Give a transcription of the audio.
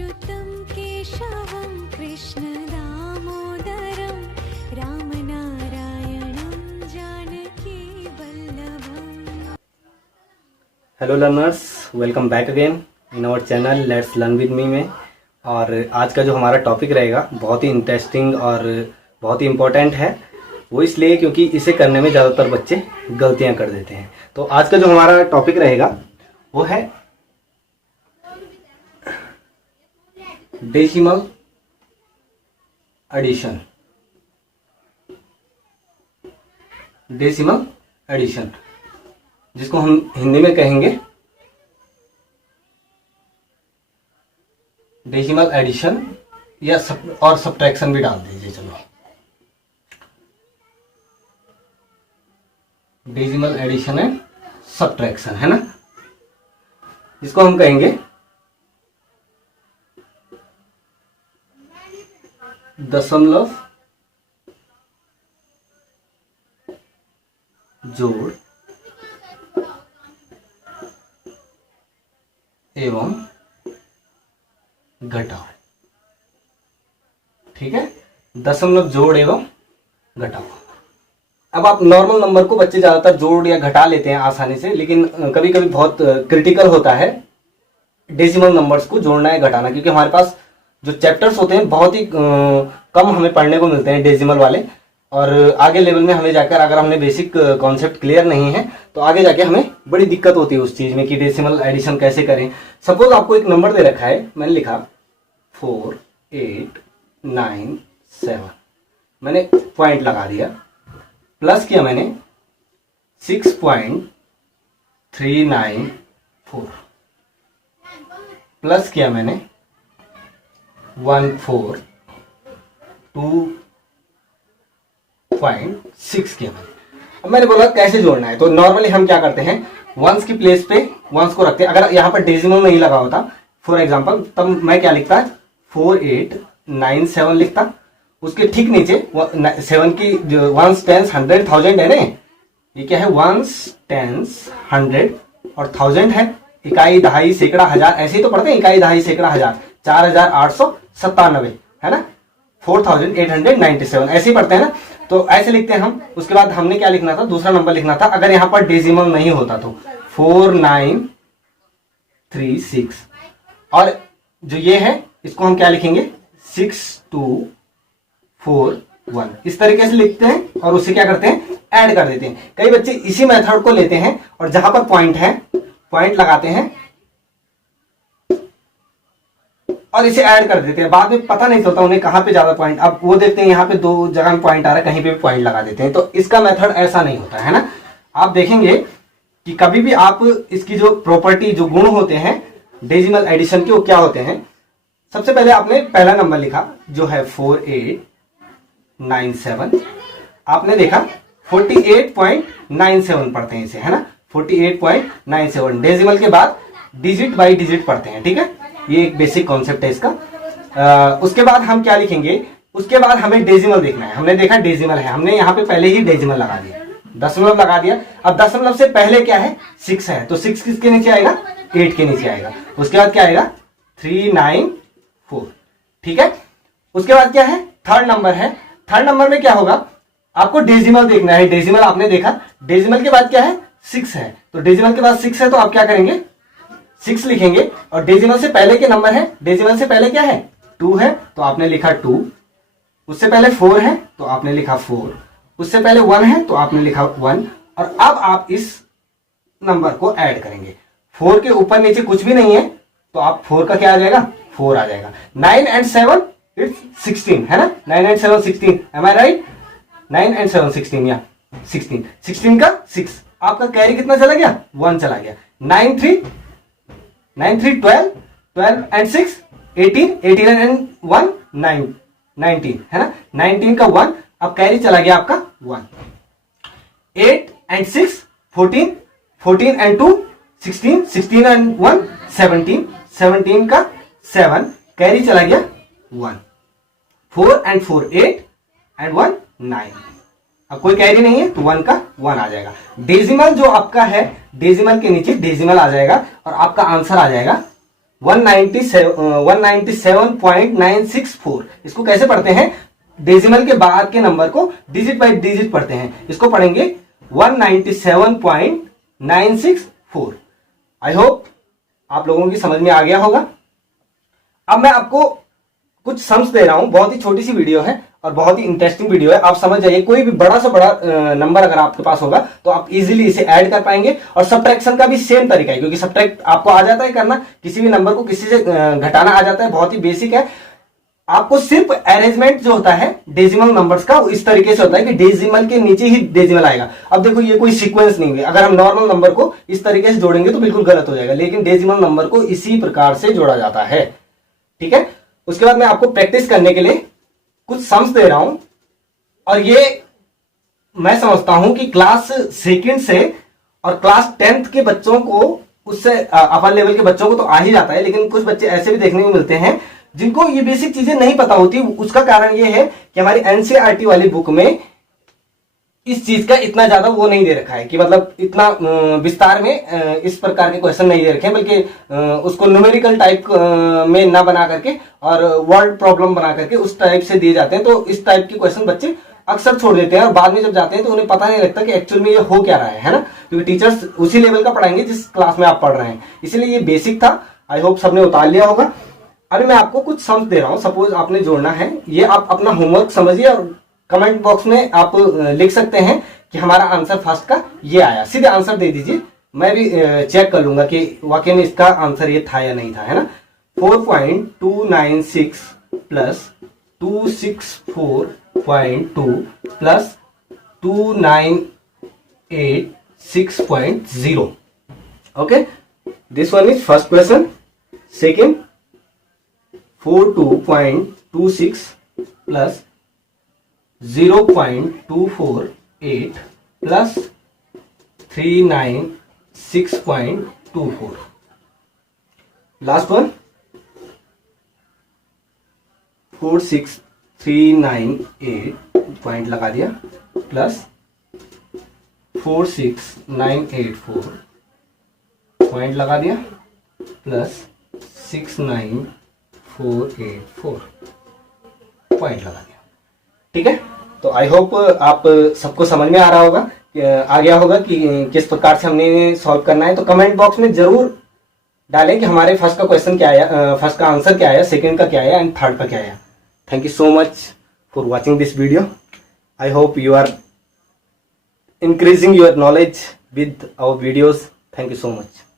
अच्युतं केशवं कृष्णदामोदरं रामनारायणं जानकी वल्लभम्। Hello learners, welcome back again in our channel let's learn with me में। और आज का जो हमारा टॉपिक रहेगा बहुत ही इंटरेस्टिंग और बहुत ही इम्पोर्टेंट है। वो इसलिए क्योंकि इसे करने में ज़्यादातर बच्चे गलतियां कर देते हैं। तो आज का जो हमारा टॉपिक रहेगा वो है डेसिमल एडिशन। डेसिमल एडिशन जिसको हम हिंदी में कहेंगे डेसिमल एडिशन या और सब्ट्रैक्शन भी डाल दीजिए। चलो, डेसिमल एडिशन एंड सब्ट्रैक्शन है ना, जिसको हम कहेंगे दशमलव जोड़ एवं घटाओ। ठीक है, दशमलव जोड़ एवं घटाओ। अब आप नॉर्मल नंबर को बच्चे ज्यादातर जोड़ या घटा लेते हैं आसानी से, लेकिन कभी कभी बहुत क्रिटिकल होता है डेसिमल नंबर्स को जोड़ना या घटाना, क्योंकि हमारे पास जो चैप्टर्स होते हैं बहुत ही कम हमें पढ़ने को मिलते हैं डेसिमल वाले। और आगे लेवल में हमें जाकर अगर हमने बेसिक कॉन्सेप्ट क्लियर नहीं है तो आगे जाके हमें बड़ी दिक्कत होती है उस चीज में कि डेसिमल एडिशन कैसे करें। सपोज आपको एक नंबर दे रखा है, मैंने लिखा 4897, मैंने पॉइंट लगा दिया, प्लस किया मैंने 6.394, प्लस किया मैंने 142.6 किया मैंने। अब मैंने बोला कैसे जोड़ना है, तो नॉर्मली हम क्या करते हैं, वंस की प्लेस पे वंस को रखते हैं। अगर यहाँ पर डेसिमल नहीं लगा होता फॉर एग्जांपल, तब मैं क्या लिखता 4897 लिखता। उसके ठीक नीचे 7 की वंस टेंस 100 1000 है ना, ये क्या है, वंस टेंस 100 और 1000 है। इकाई दहाई सैकड़ा हजार, ऐसे ही तो पढ़ते हैं, इकाई दहाई सैकड़ा हजार, 4897 है ना, 4897 ऐसे ही पढ़ते हैं ना। तो ऐसे लिखते हैं हम। उसके बाद हमने क्या लिखना था, दूसरा नंबर लिखना था। अगर यहां पर डेसिमल नहीं होता तो 4936, और जो ये है इसको हम क्या लिखेंगे 6241, इस तरीके से लिखते हैं और उससे क्या करते हैं, ऐड कर देते हैं। कई बच्चे इसी मेथड को लेते हैं और जहां पर पॉइंट है पॉइंट लगाते हैं और इसे ऐड कर देते हैं। बाद में पता नहीं चलता उन्हें कहां पे ज्यादा पॉइंट, अब वो देखते हैं यहाँ पे 2 जगह में पॉइंट आ रहा है, कहीं पे भी पॉइंट लगा देते हैं। तो इसका मेथड ऐसा नहीं होता है ना। आप देखेंगे कि कभी भी आप इसकी जो प्रॉपर्टी, जो गुण होते हैं डेसिमल एडिशन के, वो क्या होते हैं। सबसे पहले आपने पहला नंबर लिखा जो है 4897, आपने देखा 48.97 पढ़ते हैं इसे, है ना, 48.97। डेसिमल के बाद डिजिट बाई डिजिट पढ़ते हैं। ठीक है, ये एक बेसिक कॉन्सेप्ट है इसका। उसके बाद हम क्या लिखेंगे, उसके बाद हमें डेसिमल देखना है। हमने देखा डेसिमल है, हमने यहाँ पे पहले ही डेसिमल लगा दिया, दशमलव लगा दिया। अब दशमलव से पहले क्या है, 6 है, तो 6 किसके नीचे आएगा, 8 के नीचे आएगा। उसके बाद क्या आएगा 394। ठीक है, उसके बाद क्या है, थर्ड नंबर है। थर्ड नंबर में क्या होगा, आपको डेसिमल देखना है। डेसिमल आपने देखा, डेसिमल के बाद क्या है 6 है, तो डेसिमल के बाद 6 है तो आप क्या करेंगे 6 लिखेंगे। और डेसिमल से पहले के नंबर है, डेसिमल से पहले क्या है 2 है, तो आपने लिखा 2। उससे पहले 4 है तो आपने लिखा 4। उससे पहले 1 है तो आपने लिखा 1। और अब आप इस नंबर को ऐड करेंगे। 4 के ऊपर नीचे कुछ भी नहीं है तो आप 4 का क्या आ जाएगा, 4 आ जाएगा। 9 and 7 इट्स 16 है ना, 9 and 7 16, am I right, 9 and 7 16 या 16, 16 का 6, आपका कैरी कितना चला गया, 1 चला गया। 9 3 12, 12 and 6 18, 18 and 1 9, 19 है ना, 19 का 1, अब कैरी चला गया आपका 1। 8 and 6 14, 14 and 2 16, 16 and 1 17, 17 का 7, कैरी चला गया 1। 4 and 4 8 and 1 9, अब कोई कैरी नहीं है तो 1 का 1 आ जाएगा। डेसिमल जो आपका है, डेसिमल के नीचे डेसिमल आ जाएगा और आपका आंसर आ जाएगा 197.964। इसको कैसे पढ़ते हैं? डेसिमल के बाद के नंबर को डिजिट बाय डिजिट पढ़ते हैं। इसको पढ़ेंगे 197.964। आई होप आप लोगों की समझ में आ गया होगा। अब मैं आपको कुछ सम्स दे रहा हूं, बहुत ही छोटी सी वीडियो है और बहुत ही इंटरेस्टिंग वीडियो है। आप समझ जाइए, कोई भी बड़ा से बड़ा नंबर अगर आपके पास होगा तो आप इजीली इसे ऐड कर पाएंगे। और सब्ट्रैक्शन का भी सेम तरीका है, क्योंकि सब्ट्रैक्ट आपको आ जाता है करना, किसी भी नंबर को किसी से घटाना आ जाता है, बहुत ही बेसिक है। आपको सिर्फ अरेंजमेंट जो होता है डेसिमल नंबर्स का, इस तरीके से होता है कि डेसिमल के नीचे ही डेसिमल आएगा। अब देखो, ये कोई सीक्वेंस नहीं है। अगर हम नॉर्मल नंबर को इस तरीके से जोड़ेंगे तो बिल्कुल गलत हो जाएगा, लेकिन डेसिमल नंबर को इसी प्रकार से जोड़ा जाता है। ठीक है, उसके बाद मैं आपको प्रैक्टिस करने के लिए कुछ सम्स दे रहा हूं, और ये मैं समझता हूं कि क्लास सेकंड से और क्लास 10th के बच्चों को, उससे अपर लेवल के बच्चों को तो आ ही जाता है, लेकिन कुछ बच्चे ऐसे भी देखने को मिलते हैं जिनको ये बेसिक चीजें नहीं पता होती। उसका कारण ये है कि हमारी एनसीईआरटी वाली बुक में इस चीज का इतना ज्यादा वो नहीं दे रखा है, कि मतलब इतना विस्तार में इस प्रकार के क्वेश्चन नहीं दे रखे हैं, बल्कि उसको न्यूमेरिकल टाइप में ना बना करके और वर्ड प्रॉब्लम बना करके उस टाइप से दिए जाते हैं। तो इस टाइप के क्वेश्चन बच्चे अक्सर छोड़ देते हैं, और बाद में जब जाते हैं तो उन्हें पता नहीं लगता कि एक्चुअल में ये हो क्या रहा है ना, क्योंकि टीचर्स उसी लेवल का पढ़ाएंगे जिस क्लास में आप पढ़ रहे हैं। इसलिए ये बेसिक था, आई होप सबने उतार लिया होगा। अभी मैं आपको कुछ सम्स दे रहा हूं, सपोज आपने जोड़ना है, ये आप अपना होमवर्क समझिए और कमेंट बॉक्स में आप लिख सकते हैं कि हमारा आंसर फर्स्ट का ये आया। सीधे आंसर दे दीजिए, मैं भी चेक कर लूंगा कि वाकई में इसका आंसर ये था या नहीं था, है ना। 4.296 plus 264.2 plus 298.6.0। Okay, this one is first question. Second, 42.26 plus 0.248 plus 396.24। Last one, 46398 point लगा दिया प्लस 46984 पॉइंट लगा दिया प्लस 69484 पॉइंट लगा दिया। ठीक है, तो आई होप आप सबको समझ में आ रहा होगा, आ गया होगा कि किस प्रकार से हमने सॉल्व करना है। तो कमेंट बॉक्स में जरूर डालें कि हमारे फर्स्ट का क्वेश्चन क्या आया, फर्स्ट का आंसर क्या आया, सेकंड का क्या आया एंड थर्ड का क्या आया। Thank you so much for watching this video. I hope you are increasing your knowledge with our videos. Thank you so much.